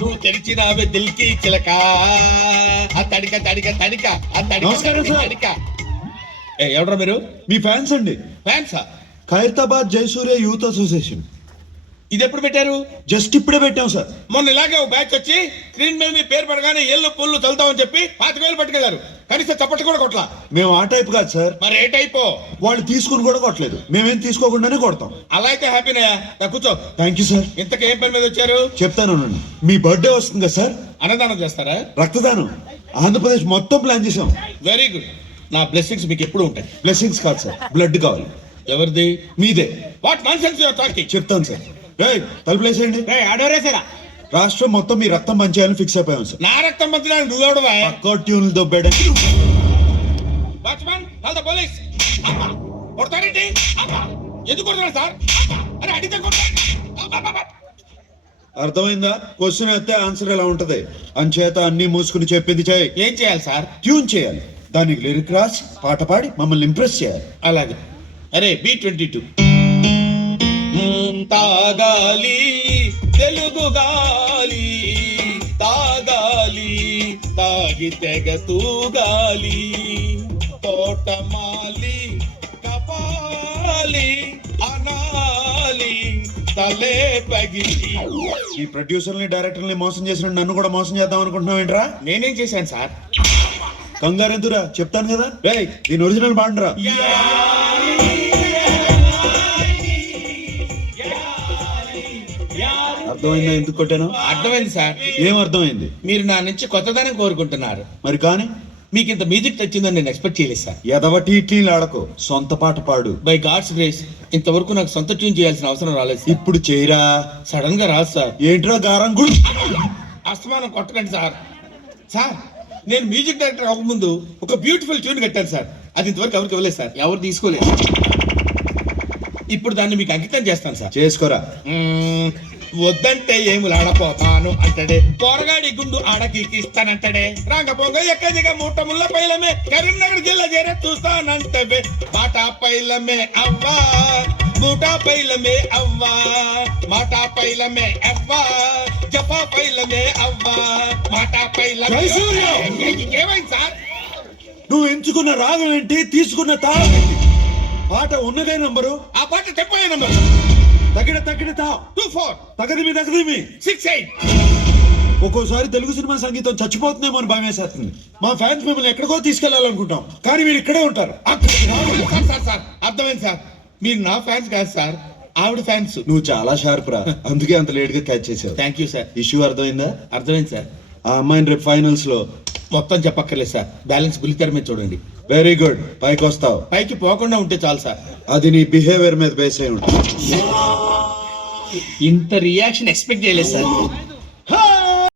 నువ్వు తెరిచినావే దిల్కి చిలక ఆ తడిక తడిక తడిక ఆ తడిక నమస్కారం సార్. తడిక ఎవడ్రా మీరు? మీ ఫ్యాన్స్ అండి. ఫ్యాన్సా? Khairatabad Jayasuriya youth association. ఇది ఎప్పుడు పెట్టారు? జస్ట్ ఇప్పుడే పెట్టాం సార్. మొన్న ఇలాగే ఒక బ్యాచ్ వచ్చి స్క్రీన్ మీద మీ పేరు పడగానే ఏళ్ళు పుల్లు తలుతామని చెప్పి 25,000 పట్టుకెళ్లారు. కనీసం చప్పట్లు కూడా కొట్టలా. మేము ఆ టైప్ కాదు సార్. మరి ఏ టైపో? వాళ్ళు తీసుకుని కూడా కొట్టలేదు, మేమేం తీసుకోకుండానే కొడతాం. అలా అయితే హ్యాపీనయా. కూర్చో. Thank you sir. ఇంతకు ఏం పని మీద వచ్చారు? చెప్తాను అనండి. మీ బర్త్డే వస్తుంది కదా సార్, అన్నదానం చేస్తారా? రక్తదానం ఆంధ్రప్రదేశ్ మొత్తం ప్లాన్ చేసాం. Very good. నా బ్లెస్సింగ్స్ మీకు ఎప్పుడు ఉంటాయి. బ్లెస్సింగ్స్ కాదు సార్, బ్లడ్ కావాలి. ఎవరిది? మీదే. What nonsense you are talking? చెప్తాను సార్. తలుపులేసేయండి. ఆడవరేసారా? రాష్ట్రం మొత్తం మీ రక్తం పంచేయాలని ఫిక్స్ అయిపోయాం సార్. నా రక్తం పంచడానికి నువ్వెవడవా? పక్క ట్యూన్లు దొబ్బేయడం. Watchman, call the police. కొడతారేంటి? ఎందుకు కొడతారు సార్? అరే అడిగితే కొడతారు. అర్థమైందా? క్వశ్చన్ అయితే ఆన్సర్ ఎలా ఉంటది. అంచేత అన్ని మూసుకుని చెప్పింది చేయి. ఏం చేయాలి సార్? ట్యూన్ చేయాలి, దానికి లిరిక్ రాసి పాట పాడి మమ్మల్ని ఇంప్రెస్ చేయాలి. అలాగే. అరే B22 తాగాలి తెలుగు గాలి, తాగాలి తాగి తెగ తూగాలి, తోటమాలి కపాలి అనాలి తలే పగిలి. ఈ ప్రొడ్యూసర్ని డైరెక్టర్ని మోసం చేసిన నన్ను కూడా మోసం చేద్దాం అనుకుంటున్నావు ఏంట్రా? నేనేం చేశాను సార్? కంగారు ఎందురా, చెప్తాను కదా. దీని ఒరిజినల్ బాండ్రా. అర్థమైందా ఎందుకు కొట్టాను? అర్థమైంది సార్. ఏం అర్థమైంది? మీరు నా నుంచి కొత్తదనం కోరుకుంటున్నారు. మరి కానీ మీకు ఇంత మ్యూజిక్ వచ్చిందని నేను ఎక్స్పెక్ట్ చేయలేదు సార్. ఎదవటి ఇట్లీలు ఆడకు, సొంత పాట పాడు. బై గాడ్స్ గ్రేస్ ఇంతవరకు నాకు సొంత ట్యూన్ చేయాల్సిన అవసరం రాలేదు సార్. ఇప్పుడు చేయరా. సడన్ గా రాదు సార్. ఏంట్రా గారం గుడి? అస్తమానం కొట్టకండి సార్. సార్ నేను మ్యూజిక్ డైరెక్టర్ అవ్వకముందు ఒక బ్యూటిఫుల్ ట్యూన్ కట్టాను సార్. అది ఇంతవరకు ఎవరికి ఇవ్వలేదు సార్. ఎవరు తీసుకోలేదు. ఇప్పుడు దాన్ని మీకు అంకితం చేస్తాను సార్. చేసుకోరా. వద్దంటే ఏములాడపోతాను అంటడే, పోరగాడి గుండు ఆడకి ఇస్తానంటడే, రాంగ పొంగ ఎక్కదిగా మూట ముళ్ళ పైలమే, కరీంనగర్ జిల్లా చేరే చూస్తానంటవే, బాటా పైలమే అవ్వా మూటా పైలమే అవ్వా, మాటా పైలమే అవ్వా జపా పైలమే అవ్వా, మాటా పైలమే. ఏమైంది సార్? నువ్వు ఎంచుకున్న రాగం ఏంటి, తీసుకున్న తాళం ఏంటి? పాట ఉన్నదే నంబరు, ఆ పాట చెప్పే నంబర్ తగిన తగిన తా 24 తగదిమి తగదిమి 68. ఒక్కోసారి తెలుగు సినిమా సంగీతం చచ్చిపోతుందేమో అని భయం వేసేస్తుంది. మా ఫ్యాన్స్ మిమ్మల్ని ఎక్కడికో తీసుకెళ్లాలనుకుంటాం, కానీ మీరు ఇక్కడే ఉంటారు. సార్ సార్ సార్ అర్థమైంది సార్. మీరు నా ఫ్యాన్స్ కాదు సార్, ఆవిడ ఫ్యాన్స్. నువ్వు చాలా షార్ప్ రా, అందుకే అంత లేట్ గా క్యాచ్ చేసావు. Thank you sir. ఇష్యూ అర్థమైందా? అర్థమైంది సార్. ఆ అమ్మాయిని రేపు ఫైనల్స్ లో మొత్తం చెప్పక్కర్లేదు సార్, బ్యాలెన్స్ బుల్లితెర మీద చూడండి. వెరీ గుడ్, పైకి వస్తావు. పైకి పోకుండా ఉంటే చాలు సార్. అది నీ బిహేవియర్ మీద బేస్ అయి ఉంటుంది. ఇంత రియాక్షన్ ఎక్స్పెక్ట్ చేయలేదు సార్.